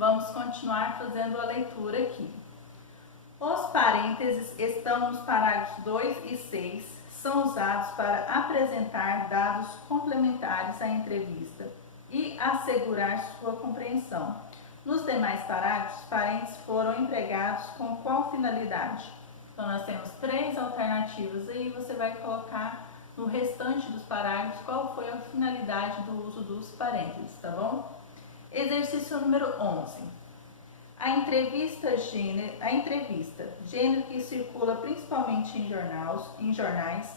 vamos continuar fazendo a leitura aqui. Os parênteses estão nos parágrafos 2 e 6, são usados para apresentar dados complementares à entrevista e assegurar sua compreensão. Nos demais parágrafos, parênteses foram empregados com qual finalidade? Então, nós temos 3 alternativas aí, você vai colocar no restante dos parágrafos qual foi a finalidade do uso dos parênteses, tá bom? Exercício número 11. A entrevista, gênero que circula principalmente em jornais,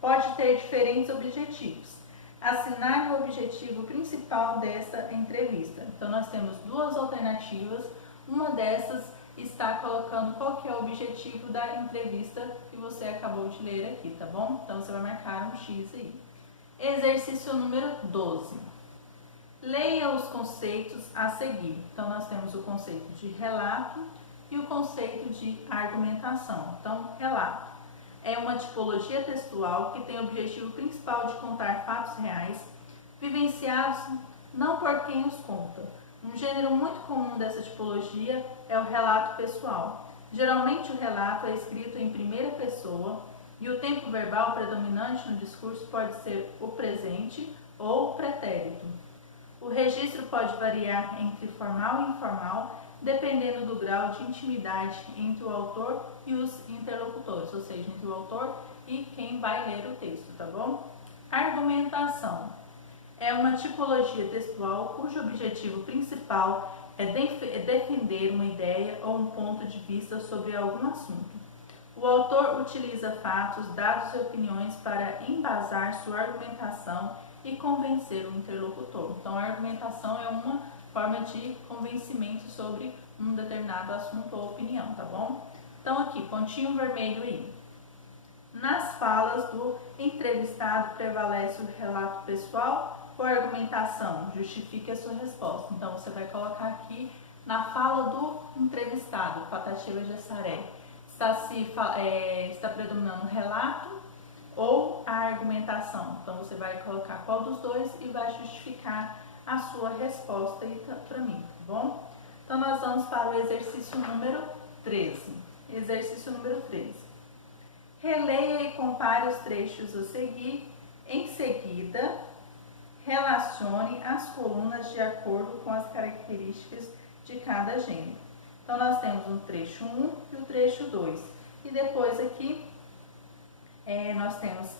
pode ter diferentes objetivos. Assinar o objetivo principal dessa entrevista. Então, nós temos 2 alternativas, uma dessas está colocando qual que é o objetivo da entrevista que você acabou de ler aqui, tá bom? Então, você vai marcar um X aí. Exercício número 12. Leia os conceitos a seguir. Então, nós temos o conceito de relato e o conceito de argumentação. Então, relato é uma tipologia textual que tem o objetivo principal de contar fatos reais, vivenciados não por quem os conta. Um gênero muito comum dessa tipologia é o relato pessoal. Geralmente o relato é escrito em primeira pessoa e o tempo verbal predominante no discurso pode ser o presente ou o pretérito. O registro pode variar entre formal e informal, dependendo do grau de intimidade entre o autor e os interlocutores, ou seja, entre o autor e quem vai ler o texto, tá bom? Argumentação é uma tipologia textual cujo objetivo principal é defender uma ideia ou um ponto de vista sobre algum assunto. O autor utiliza fatos, dados e opiniões para embasar sua argumentação e convencer o interlocutor. Então, a argumentação é uma forma de convencimento sobre um determinado assunto ou opinião, tá bom? Então, aqui, pontinho vermelho aí. Nas falas do entrevistado prevalece o relato pessoal ou argumentação? Justifique a sua resposta. Então, você vai colocar aqui na fala do entrevistado, Patativa Gessaré, está predominando o relato ou a argumentação. Então, você vai colocar qual dos dois e vai justificar a sua resposta aí para mim, tá bom? Então, nós vamos para o exercício número 13. Exercício número 13. Releia e compare os trechos a seguir. Em seguida, relacione as colunas de acordo com as características de cada gênero. Então, nós temos o trecho 1 e o trecho 2. E depois aqui, nós temos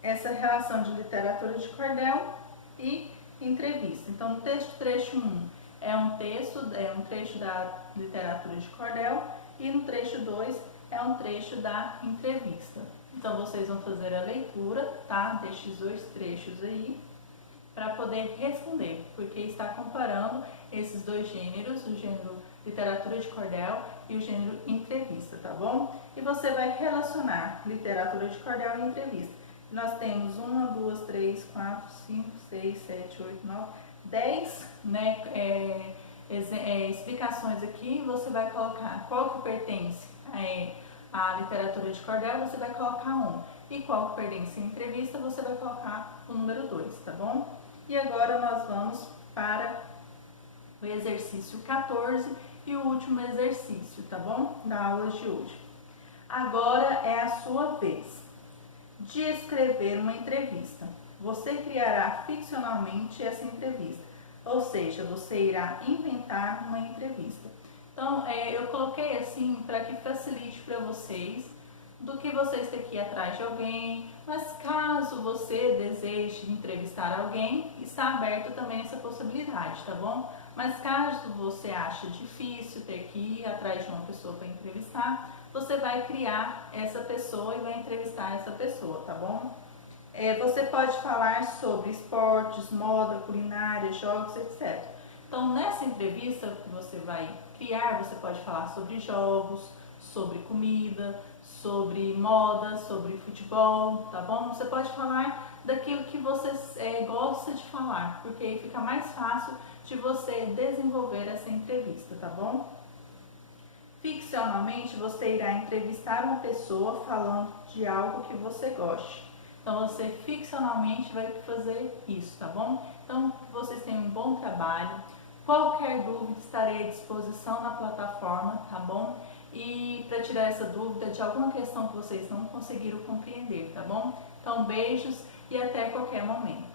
essa relação de literatura de cordel e entrevista. Então, no trecho 1 é um trecho da literatura de cordel e no trecho 2 é um trecho da entrevista. Então, vocês vão fazer a leitura, tá, destes 2 trechos aí, para poder responder, porque está comparando esses 2 gêneros, o gênero literatura de cordel e o gênero entrevista, tá bom? E você vai relacionar literatura de cordel e entrevista. Nós temos 1, 2, 3, 4, 5, 6, 7, 8, 9, 10, né, explicações aqui. Você vai colocar qual que pertence à literatura de cordel, você vai colocar 1. E qual que pertence à entrevista, você vai colocar o número 2, tá bom? E agora nós vamos para o exercício 14 e o último exercício, tá bom? Da aula de hoje. Agora é a sua vez de escrever uma entrevista. Você criará ficcionalmente essa entrevista, ou seja, você irá inventar uma entrevista. Então, eu coloquei assim para que facilite para vocês do que vocês ter que ir atrás de alguém, mas caso você deseje entrevistar alguém, está aberto também essa possibilidade, tá bom? Mas caso você ache difícil ter que ir atrás de uma pessoa para entrevistar, você vai criar essa pessoa e vai entrevistar essa pessoa, tá bom? Você pode falar sobre esportes, moda, culinária, jogos, etc. Então, nessa entrevista que você vai criar, você pode falar sobre jogos, sobre comida, sobre moda, sobre futebol, tá bom? Você pode falar daquilo que você gosta de falar, porque aí fica mais fácil de você desenvolver essa entrevista, tá bom? Ficcionalmente, você irá entrevistar uma pessoa falando de algo que você goste. Então, você ficcionalmente vai fazer isso, tá bom? Então, que vocês tenham um bom trabalho. Qualquer dúvida, estarei à disposição na plataforma, tá bom? E para tirar essa dúvida de alguma questão que vocês não conseguiram compreender, tá bom? Então, beijos e até qualquer momento.